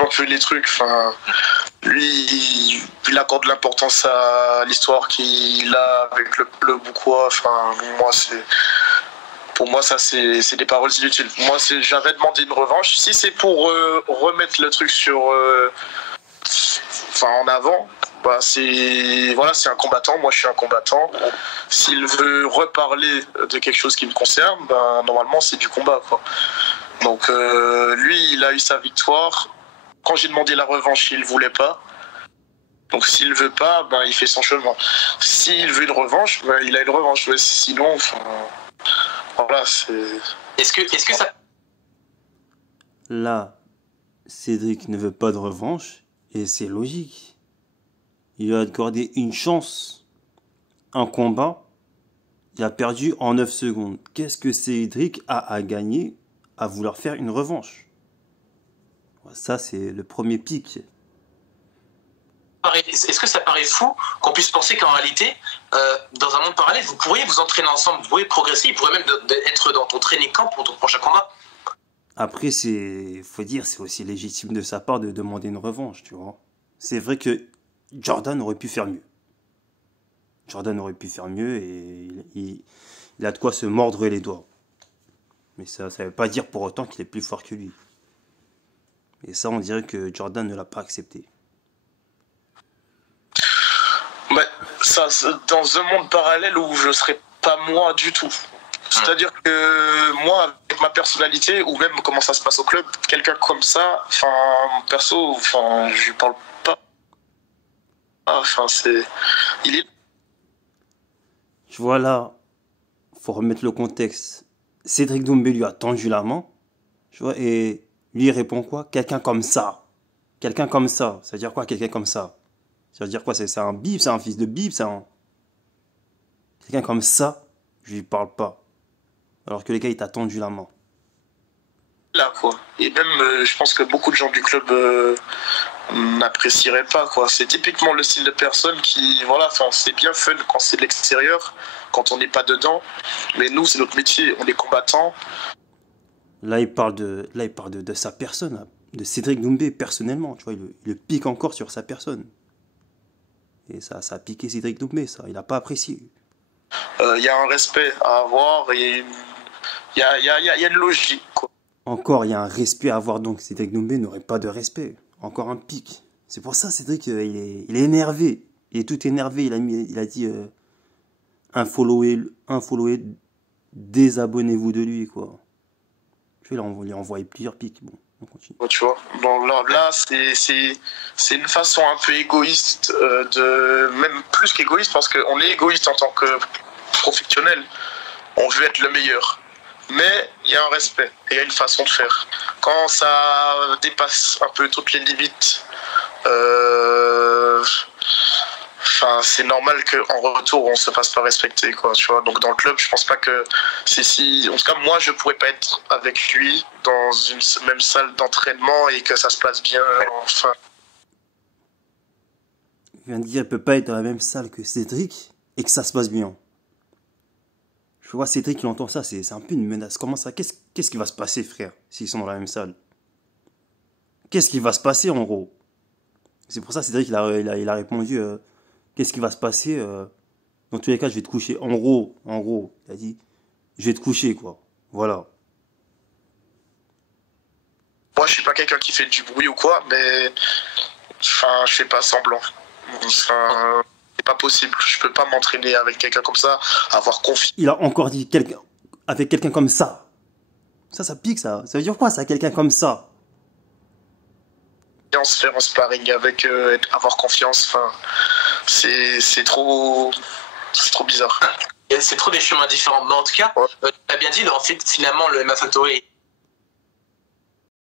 un peu les trucs. Enfin, lui, il accorde l'importance à l'histoire qu'il a avec le club ou quoi. Enfin, pour moi, ça, c'est des paroles inutiles. Moi, j'avais demandé une revanche. Si c'est pour remettre le truc en avant, bah, c'est un combattant. Moi, je suis un combattant. S'il veut reparler de quelque chose qui me concerne, bah, normalement, c'est du combat, quoi. Donc, lui, il a eu sa victoire. Quand j'ai demandé la revanche, il ne voulait pas. Donc, s'il veut pas, ben, il fait son chemin. S'il veut une revanche, ben, il a une revanche. Mais sinon, voilà, c'est... Est-ce que ça... Là, Cédric ne veut pas de revanche, et c'est logique. Il lui a accordé une chance, un combat. Il a perdu en 9 secondes. Qu'est-ce que Cédric a à gagner à vouloir faire une revanche? Ça, c'est le premier pic. Est-ce que ça paraît fou qu'on puisse penser qu'en réalité, dans un monde parallèle, vous pourriez vous entraîner ensemble, vous pourriez progresser, il pourrait même être dans ton training camp pour ton prochain combat? Après, faut dire, c'est aussi légitime de sa part de demander une revanche, tu vois. C'est vrai que Jordan aurait pu faire mieux. Jordan aurait pu faire mieux et il a de quoi se mordre les doigts. Mais ça ne veut pas dire pour autant qu'il est plus fort que lui. Et ça, on dirait que Jordan ne l'a pas accepté. Ouais, ça, dans un monde parallèle où je ne serais pas moi du tout. C'est-à-dire que moi, avec ma personnalité, ou même comment ça se passe au club, quelqu'un comme ça, perso, je lui parle pas. Il est... Tu vois là, faut remettre le contexte. Cédric Doumbé lui a tendu la main, tu vois, et lui il répond quoi? Quelqu'un comme ça. Quelqu'un comme ça. Ça veut dire quoi, quelqu'un comme ça? Ça veut dire quoi? C'est un bip, c'est un fils de bip, c'est un... Quelqu'un comme ça, je lui parle pas. Alors que les gars, il t'a tendu la main. Là, quoi. Et même, je pense que beaucoup de gens du club n'apprécieraient pas, quoi. C'est typiquement le style de personne qui, voilà, c'est bien fun quand c'est de l'extérieur, quand on n'est pas dedans. Mais nous, c'est notre métier, on est combattants. Là, il parle de sa personne, de Cédric Doumbé personnellement, tu vois, il le pique encore sur sa personne. Et ça a piqué Cédric Doumbé, ça, il n'a pas apprécié. Il y a un respect à avoir et il y a une logique, quoi. Encore, il y a un respect à avoir, donc Cédric Doumbé n'aurait pas de respect. Encore un pic. C'est pour ça, Cédric, il est énervé. Il est tout énervé, il a dit unfollowez, désabonnez-vous de lui, quoi. Tu vois, là, on lui a envoyé plusieurs pics. Bon, on continue. Tu vois, là c'est une façon un peu égoïste, même plus qu'égoïste, parce qu'on est égoïste en tant que professionnel. On veut être le meilleur. Mais il y a un respect et il y a une façon de faire. Quand ça dépasse un peu toutes les limites, c'est normal qu'en retour, on se fasse pas respecter, quoi, tu vois. Donc dans le club, je pense pas que c'est si... En tout cas, moi, je pourrais pas être avec lui dans une même salle d'entraînement et que ça se passe bien, enfin. Il vient de dire, il peut pas être dans la même salle que Cédric et que ça se passe bien. Je vois Cédric, il entend ça, c'est un peu une menace. Comment ça? Qu'est-ce qui va se passer, frère, s'ils sont dans la même salle? Qu'est-ce qui va se passer, en gros? C'est pour ça, Cédric, il a répondu, qu'est-ce qui va se passer? Dans tous les cas, je vais te coucher. En gros, il a dit, je vais te coucher, quoi. Voilà. Moi, je suis pas quelqu'un qui fait du bruit ou quoi, mais je fais pas semblant. C'est pas possible. Je peux pas m'entraîner avec quelqu'un comme ça, avoir confiance. Il a encore dit avec quelqu'un comme ça. Ça pique, ça. Ça veut dire quoi, ça, quelqu'un comme ça? Faire un sparring avec, avoir confiance. C'est trop bizarre. C'est trop des chemins différents. Mais en tout cas, tu as bien dit, finalement, le MMA Factory